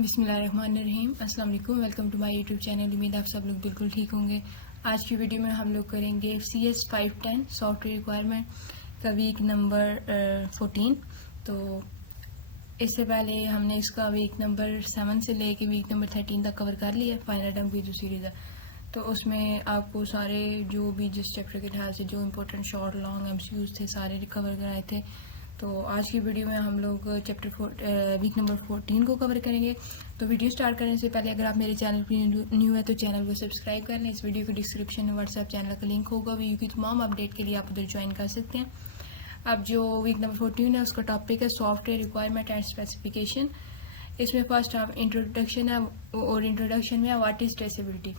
बिस्मिल्लाहिर्रहमानिर्रहीम। अस्सलाम वालेकुम। Welcome to my YouTube channel. उम्मीद आप सब लोग बिल्कुल ठीक होंगे। आज की वीडियो में हम लोग करेंगे CS 510 सॉफ्टवेयर रिक्वायरमेंट का वीक नंबर 14। तो इससे पहले हमने इसका वीक नंबर 7 से लेके वीक नंबर 13 तक कवर कर लिया। फाइनल टर्म की जो सीरीज़ है तो उसमें आपको सारे जो भी जिस चैप्टर के लिहाज से जो इम्पोर्टेंट शॉर्ट लॉन्ग MCQs थे सारे कवर कराए थे। तो आज की वीडियो में हम लोग वीक नंबर 14 को कवर करेंगे। तो वीडियो स्टार्ट करने से पहले अगर आप मेरे चैनल पर न्यू है तो चैनल को सब्सक्राइब कर लें। इस वीडियो के डिस्क्रिप्शन में व्हाट्सएप चैनल का लिंक होगा, वीडियो की तमाम अपडेट के लिए आप उधर ज्वाइन कर सकते हैं। अब जो वीक नंबर 14 है उसका टॉपिक है सॉफ्टवेयर रिक्वायरमेंट एंड स्पेसिफिकेशन। इसमें फर्स्ट हम इंट्रोडक्शन है और इंट्रोडक्शन में व्हाट इज ट्रेसेबिलिटी।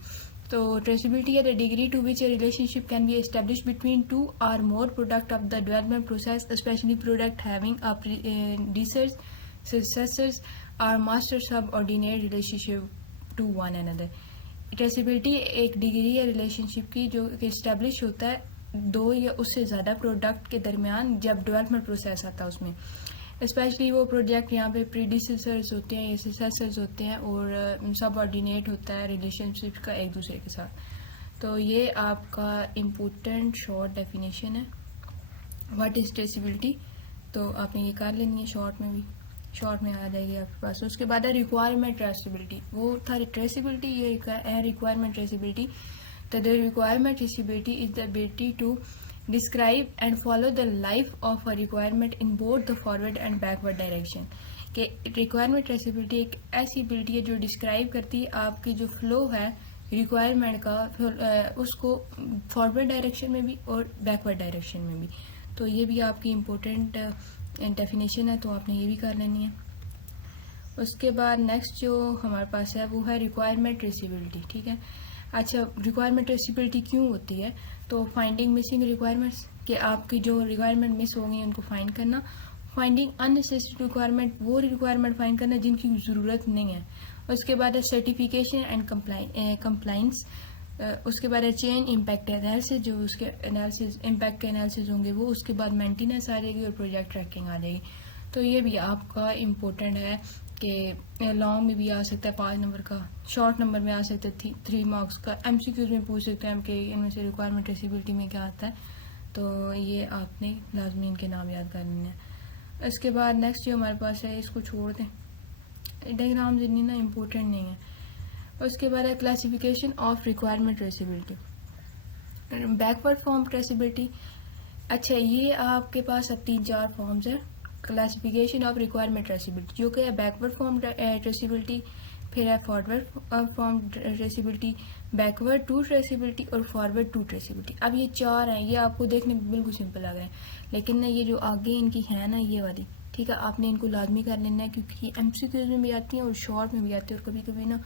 तो ट्रेसेबिलिटी है the degree to which a relationship can be establish between two or more product of the development process, especially product having a predecessors, successors or master subordinate relationship to one another। Traceability एक degree है relationship की जो establish होता है दो या उससे ज़्यादा प्रोडक्ट के दरमियान जब डेवलपमेंट प्रोसेस आता है उसमें। स्पेशली वो प्रोजेक्ट यहाँ पे प्रीडिसेसर्स होते हैं या सक्सेसर्स होते हैं और सबऑर्डिनेट होता है रिलेशनशिप का एक दूसरे के साथ। तो ये आपका इम्पोर्टेंट शॉर्ट डेफिनेशन है व्हाट इज ट्रेसेबिलिटी। तो आपने ये कर लेनी है शॉर्ट में भी, शॉर्ट में आ जाएगी आपके पास। उसके बाद है रिक्वायरमेंट ट्रेसेबिलिटी। वो था ट्रेसेबिलिटी, ये है रिक्वायरमेंट ट्रेसेबिलिटी। तो the requirement traceability is the ability to describe and follow the life of a requirement in both the forward and backward direction। कि requirement traceability एक ऐसी ability है जो डिस्क्राइब करती है आपकी जो फ्लो है रिक्वायरमेंट का, उसको फॉरवर्ड डायरेक्शन में भी और बैकवर्ड डायरेक्शन में भी। तो ये भी आपकी इम्पोर्टेंट डेफिनेशन है, तो आपने ये भी कर लेनी है। उसके बाद नेक्स्ट जो हमारे पास है वो है रिक्वायरमेंट ट्रेसेबिलिटी। ठीक है, अच्छा रिक्वायरमेंट ट्रेसेबिलिटी क्यों होती है? तो फाइंडिंग मिसिंग रिक्वायरमेंट्स, कि आपकी जो रिक्वायरमेंट मिस हो गई उनको फाइंड करना। फाइंडिंग अननेसेसरी रिक्वायरमेंट, वो रिक्वायरमेंट फाइंड करना जिनकी ज़रूरत नहीं है। उसके बाद है सर्टिफिकेशन एंड कंप्लाइंस। उसके बाद है चेन इम्पैक्ट एनालिसिस, जो उसके एनालिसिस इम्पैक्ट के एनालिसिस होंगे वो। उसके बाद मेंटेनेंस आ जाएगी और प्रोजेक्ट ट्रैकिंग आ जाएगी। तो ये भी आपका इम्पोर्टेंट है कि लॉन्ग में भी आ सकता है 5 नंबर का, शॉर्ट नंबर में आ सकता है 3 मार्क्स का, MCQs में पूछ सकते हैं कि इनमें से रिक्वायरमेंट ट्रेसेबिलिटी में क्या आता है। तो ये आपने लाजमी इनके नाम याद कर लेने हैं। इसके बाद नेक्स्ट जो हमारे पास है इसको छोड़ दें, डायग्राम इतनी ना इम्पोर्टेंट नहीं है। उसके बाद है classification of requirement traceability, backward form traceability. अच्छा, ये आपके पास अब 3-4 फॉर्म्स है क्लासिफिकेशन ऑफ रिक्वायरमेंट ट्रेसेबिलिटी, जो कि है बैकवर्ड फॉर्म ट्रेसेबिलिटी, फिर है forward form traceability, backward to traceability और फॉरवर्ड टू ट्रेसेबिलिटी। अब ये 4 हैं, ये आपको देखने में बिल्कुल सिंपल लग रहे हैं, लेकिन ना ये जो आगे इनकी है ना ये वाली, ठीक है, आपने इनको लाजमी कर लेना है क्योंकि MCQs में भी आती हैं और शॉर्ट में भी आती है और कभी कभी ना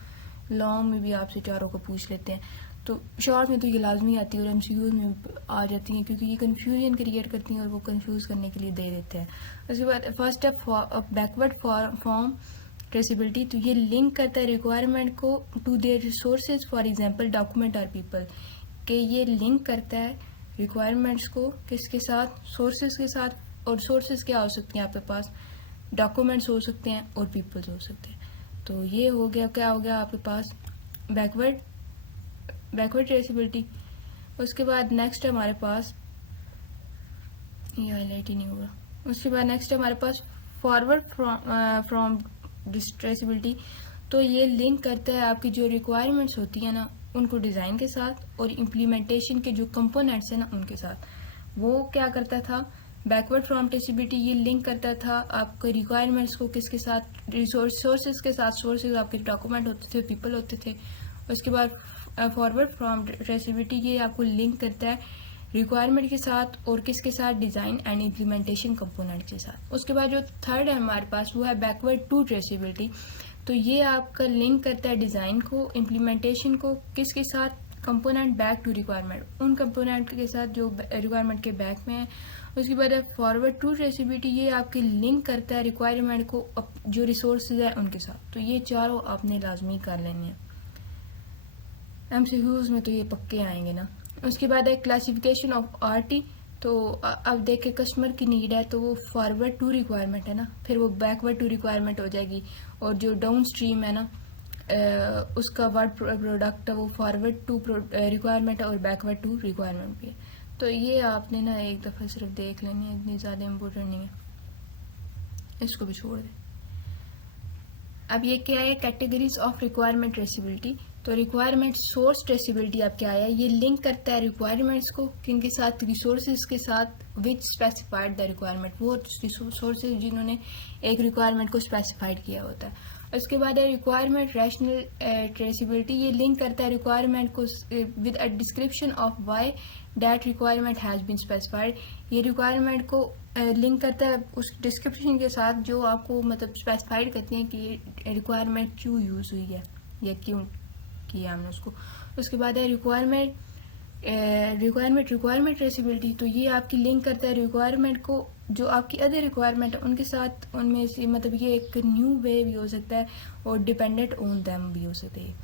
लॉन्ग में भी आपसे चारों को पूछ लेते हैं। तो शॉर्ट में तो ये लाजमी आती है और MCQs में आ जाती हैं क्योंकि ये कन्फ्यूजन क्रिएट करती हैं और वो कंफ्यूज करने के लिए दे देते हैं। उसके बाद फर्स्ट है बैकवर्ड फॉर्म ट्रेसेबिलिटी। तो ये लिंक करता है रिक्वायरमेंट को to their resources, for example document और पीपल, कि ये लिंक करता है रिक्वायरमेंट्स को किसके साथ, सोर्सेज के साथ। और सोर्सेज क्या हो सकती हैं आपके पास, डॉक्यूमेंट्स हो सकते हैं और पीपल्स हो सकते हैं। तो ये हो गया, क्या हो गया आपके पास बैकवर्ड ट्रेसेबिलिटी। उसके बाद नेक्स्ट है हमारे पास, ये हाईलाइट ही नहीं होगा। उसके बाद नेक्स्ट है हमारे पास फॉरवर्ड फ्रॉम ट्रेसेबिलिटी। तो ये लिंक करता है आपकी जो रिक्वायरमेंट्स होती है ना उनको डिज़ाइन के साथ और इम्प्लीमेंटेशन के जो कंपोनेंट्स हैं ना उनके साथ। वो क्या करता था, बैकवर्ड फ्रॉम ट्रेसेबिलिटी ये लिंक करता था आपके रिक्वायरमेंट्स को किसके साथ, सोर्सेज के साथ। सोर्सेज आपके डॉक्यूमेंट होते थे, पीपल होते थे। उसके बाद फॉरवर्ड फ्रॉम ट्रेसेबिलिटी ये आपको लिंक करता है रिक्वायरमेंट के साथ और किसके साथ, डिज़ाइन एंड इम्प्लीमेंटेशन कंपोनेंट के साथ। उसके बाद जो थर्ड है हमारे पास वो है बैकवर्ड टू ट्रेसेबिलिटी। तो ये आपका लिंक करता है डिज़ाइन को, इम्प्लीमेंटेशन को किसके साथ, कंपोनेंट बैक टू रिक्वायरमेंट, उन कंपोनेंट के साथ जो रिक्वायरमेंट के बैक में है। उसके बाद है फॉरवर्ड टू ट्रेसेबिलिटी, ये आपकी लिंक करता है रिक्वायरमेंट को जो रिसोर्सेज है उनके साथ। तो ये चारों आपने लाजमी कर लेनी है, MCQs में तो ये पक्के आएंगे ना। उसके बाद है क्लासिफिकेशन ऑफ RT तो अब देखे कस्टमर की नीड है तो वो फॉरवर्ड टू रिक्वायरमेंट है ना, फिर वो बैकवर्ड टू रिक्वायरमेंट हो जाएगी, और जो डाउन स्ट्रीम है ना उसका वर्ड प्रोडक्ट है वो फॉरवर्ड टू रिक्वायरमेंट है और बैकवर्ड टू रिक्वायरमेंट भी है। तो ये आपने ना एक दफ़ा सिर्फ देख लेनी है, इतनी ज़्यादा इम्पोर्टेंट नहीं है, इसको भी छोड़ दें। अब ये क्या है, कैटेगरीज ऑफ रिक्वायरमेंट ट्रेसिबिलिटी। तो रिक्वायरमेंट सोर्स ट्रेसिबिलिटी अब क्या है, ये लिंक करता है रिक्वायरमेंट्स को किनके साथ, रिसोर्सेज के साथ विच स्पेसिफाइड द रिक्वायरमेंट, वो सोर्सेज जिन्होंने एक रिक्वायरमेंट को स्पेसिफाइड किया होता है। उसके बाद है रिक्वायरमेंट रैशनल ट्रेसिबिलिटी, ये लिंक करता है रिक्वायरमेंट को with a description of why that requirement has been specified, ये रिक्वायरमेंट को लिंक करता है उस डिस्क्रिप्शन के साथ जो आपको मतलब स्पेसिफाइड करती है कि ये रिक्वायरमेंट क्यों यूज़ हुई है या क्यों किया हमने उसको। उसके बाद है रिक्वायरमेंट ट्रेसिबिलिटी, तो ये आपकी लिंक करता है रिक्वायरमेंट को जो आपकी अदर रिक्वायरमेंट है उनके साथ, उनमें से मतलब ये एक न्यू वे भी हो सकता है और डिपेंडेंट ऑन देम भी हो सकते हैं।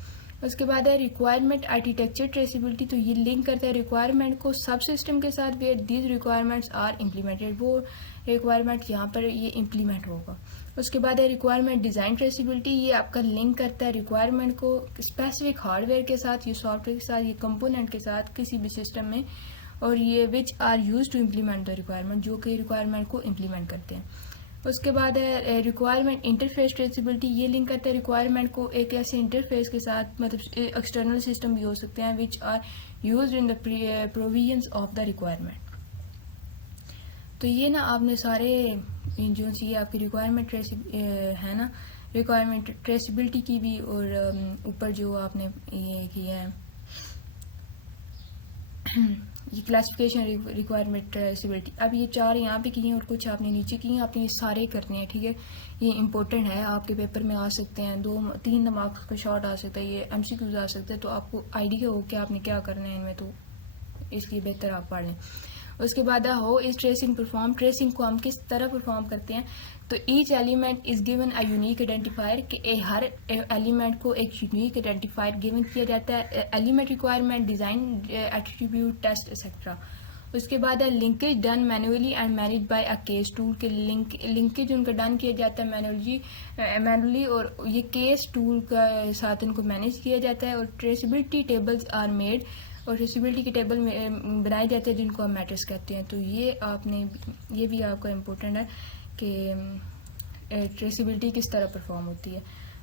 उसके बाद है रिक्वायरमेंट आर्किटेक्चर ट्रेसिबिलिटी, तो ये लिंक करता है रिक्वायरमेंट को सब सिस्टम के साथ where these requirements are implemented, वो रिक्वायरमेंट यहाँ पर ये इम्प्लीमेंट होगा। उसके बाद है रिक्वायरमेंट डिज़ाइन ट्रेसिबिलिटी, ये आपका लिंक करता है रिक्वायरमेंट को स्पेसिफिक हार्डवेयर के साथ, ये सॉफ्टवेयर के साथ, ये कंपोनेंट के साथ किसी भी सिस्टम में, और ये which are use to implement the requirement, जो कि रिक्वायरमेंट को इम्प्लीमेंट करते हैं। उसके बाद है रिक्वायरमेंट इंटरफेस ट्रेसिबिलिटी, ये लिंक करता है रिक्वायरमेंट को एक ऐसे इंटरफेस के साथ, मतलब एक्सटर्नल सिस्टम भी हो सकते हैं which are used in the provisions of the requirement. तो ये ना आपने सारे जो ये आपकी रिक्वायरमेंट है ना, रिक्वायरमेंट ट्रेसिबिलिटी की भी, और ऊपर जो आपने ये किया है ये क्लासिफिकेशन रिक्वायरमेंट ट्रेसिबिलिटी, अब ये चार यहाँ पे किए हैं और कुछ आपने नीचे किए हैं, आपने ये सारे करने हैं, ठीक है। ये इंपॉर्टेंट है, आपके पेपर में आ सकते हैं, 2-3 मार्क्स का शॉर्ट आ सकता है, ये MCQs आ सकते हैं, तो आपको आइडिया हो कि आपने क्या करना है इनमें, तो इसलिए बेहतर आप पढ़ लें। उसके बाद हो इस ट्रेसिंग परफॉर्म, ट्रेसिंग को हम किस तरह परफॉर्म करते हैं, तो each element is given a unique identifier, कि हर एलिमेंट को एक यूनिक आइडेंटिफायर गिवन किया जाता है, element requirement design attribute test etcetera. उसके बाद है linkage done manually and manage by a case tool, के लिंकेज उनका डन किया जाता है मैनुअली और ये केस टूल का साथ इनको मैनेज किया जाता है। और ट्रेसिबिलिटी टेबल्स आर मेड, और ट्रेसिबिलिटी के टेबल में बनाए जाते हैं जिनको हम मैट्रिक्स कहते हैं। तो ये आपने ये भी आपका इम्पोर्टेंट है कि ट्रेसिबिलिटी किस तरह परफॉर्म होती है।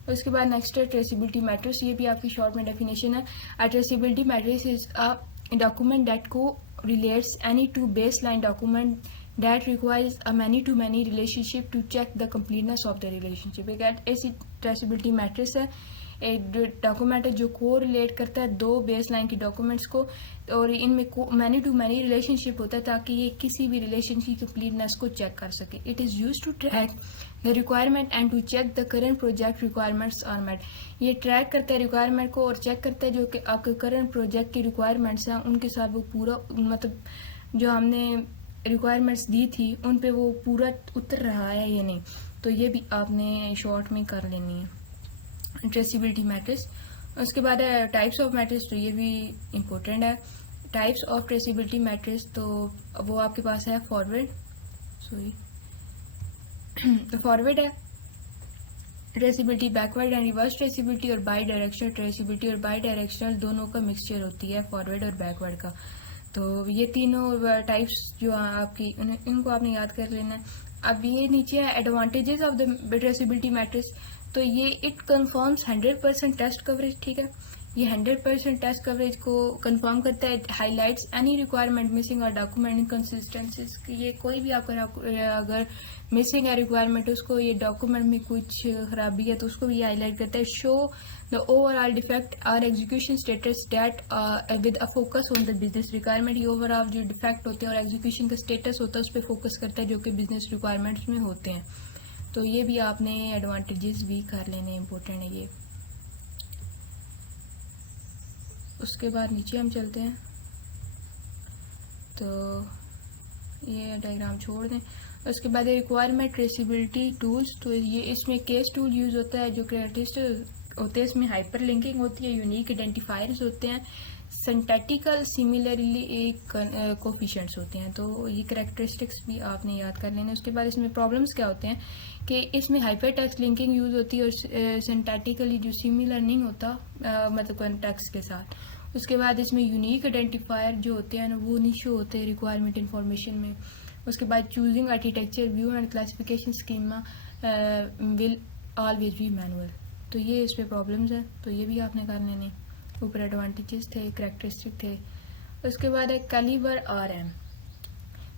उसके बाद नेक्स्ट है ट्रेसिबिलिटी मैट्रिक्स, ये भी आपकी शॉर्ट में डेफिनेशन है। A traceability matrix is a document that correlates any two baseline document that requires a many-to-many relationship to check the completeness of the relationship। एक ऐसी traceability matrix है, एक document है जो को relate करता है दो बेस लाइन के डॉक्यूमेंट्स को, और इनमें मैनी टू मैनी रिलेशनशिप होता है ताकि ये किसी भी रिलेशन की कंप्लीटनेस को चेक कर सके। It is use to track the requirement and to check the current project requirements are met. ये ट्रैक करता है रिक्वायरमेंट को और चेक करता है जो कि आपके करंट प्रोजेक्ट की रिक्वायरमेंट्स हैं उनके साथ वो पूरा मतलब जो हमने रिक्वायरमेंट्स दी थी उन पे वो पूरा उतर रहा है या नहीं। तो ये भी आपने शॉर्ट में कर लेनी है ट्रेसिबिलिटी मैट्रिक्स। उसके बाद है टाइप्स ऑफ मैट्रिक्स, तो ये भी इम्पोर्टेंट है। टाइप्स ऑफ ट्रेसिबिलिटी मैट्रिक्स तो वो आपके पास है फॉरवर्ड है traceability, backward and reverse traceability, और बाई डायरेक्शनल ट्रेसिबिलिटी। और बाई डायरेक्शनल दोनों का मिक्सचर होती है फॉरवर्ड और बैकवर्ड का। तो ये तीनों टाइप्स जो आपकी इनको आपने याद कर लेना है। अब ये नीचे है advantages of the traceability matrix, तो ये इट कंफर्म्स 100% टेस्ट कवरेज। ठीक है, ये 100% टेस्ट कवरेज को कंफर्म करता है। हाईलाइट्स एनी रिक्वायरमेंट मिसिंग और डॉक्यूमेंट इनकंसिस्टेंसीज, ये कोई भी आपका अगर मिसिंग है रिक्वायरमेंट उसको, ये डॉक्यूमेंट में कुछ खराबी है तो उसको भी हाईलाइट करता है। शो द ओवरऑल डिफेक्ट और execution status date with a focus on the business requirement. ये ओवरऑल जो डिफेक्ट होते हैं और एग्जीक्यूशन का स्टेटस होता है उस पर फोकस करता है जो कि बिजनेस रिक्वायरमेंट्स में होते हैं। तो ये भी आपने एडवांटेजेस भी कर लेने, इम्पोर्टेंट है ये। उसके बाद नीचे हम चलते हैं, तो ये डायग्राम छोड़ दें। उसके बाद रिक्वायरमेंट ट्रेसिबिलिटी टूल्स, तो ये इसमें केस टूल यूज़ होता है जो क्रिएटिव होते हैं, इसमें हाइपर लिंकिंग होती है, यूनिक आइडेंटिफायर्स होते हैं सिंथेटिकल सिमिलरली एक कोफिशिएंट्स होते हैं, तो ये करेक्टरिस्टिक्स भी आपने याद कर लेना। उसके बाद इसमें प्रॉब्लम्स क्या होते हैं कि इसमें हाइपर टेक्स्ट लिंकिंग यूज़ होती है और सिंथेटिकली जो सिमिलर नहीं होता मतलब कॉन्टेक्स्ट के साथ। उसके बाद इसमें यूनिक आइडेंटिफायर जो होते हैं ना वो नहीं शो होते हैं रिक्वायरमेंट इन्फॉर्मेशन में। उसके बाद choosing architecture view and classification schema will always be manual. तो ये इस पर प्रॉब्लम्स हैं, तो ये भी आपने कर लेने। ऊपर एडवांटेजेस थे, करेक्टरिस्टिक थे। उसके बाद है कैलिबर आरएम।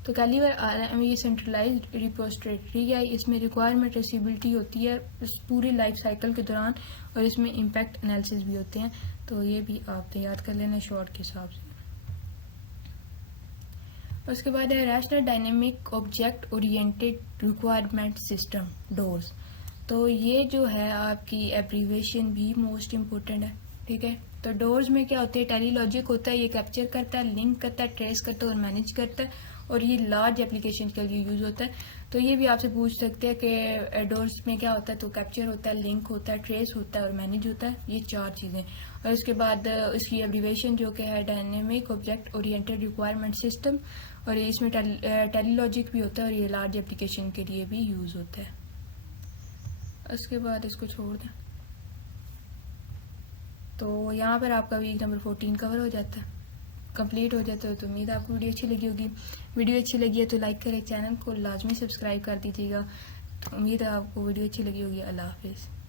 तो कैलिबर आरएम ये सेंट्रलाइज्ड रिपोजिटरी है, इसमें रिक्वायरमेंट ट्रेसिबिलिटी होती है उस पूरी लाइफ साइकिल के दौरान और इसमें इम्पैक्ट एनालिसिस भी होते हैं, तो ये भी आपने याद कर लेना शॉर्ट के हिसाब से। उसके बाद है rational dynamic object oriented requirement system doors. तो ये जो है आपकी एब्रीवेशन भी मोस्ट इम्पोर्टेंट है, ठीक है। तो डोर्स में क्या होते हैं, टेलीलॉजिक होता है, ये कैप्चर करता है, लिंक करता है, ट्रेस करता है और मैनेज करता है, और ये लार्ज एप्लीकेशन के लिए यूज होता है। तो ये भी आपसे पूछ सकते हैं कि डोर्स में क्या होता है, तो कैप्चर होता है, लिंक होता है, ट्रेस होता है और मैनेज होता है, ये 4 चीज़ें। और उसके बाद उसकी एब्रीवेशन जो कि है dynamic object oriented requirement system, और इसमें टेलीलॉजिक भी होता है और ये लार्ज एप्लीकेशन के लिए भी यूज होता है। उसके बाद इसको छोड़ दें, तो यहाँ पर आपका वीक नंबर 14 कवर हो जाता है, कंप्लीट हो जाता है। तो उम्मीद है आपको वीडियो अच्छी लगी होगी। वीडियो अच्छी लगी है तो लाइक करें, चैनल को लाजमी सब्सक्राइब कर दीजिएगा। तो उम्मीद है आपको वीडियो अच्छी लगी होगी। अल्लाह हाफिज़।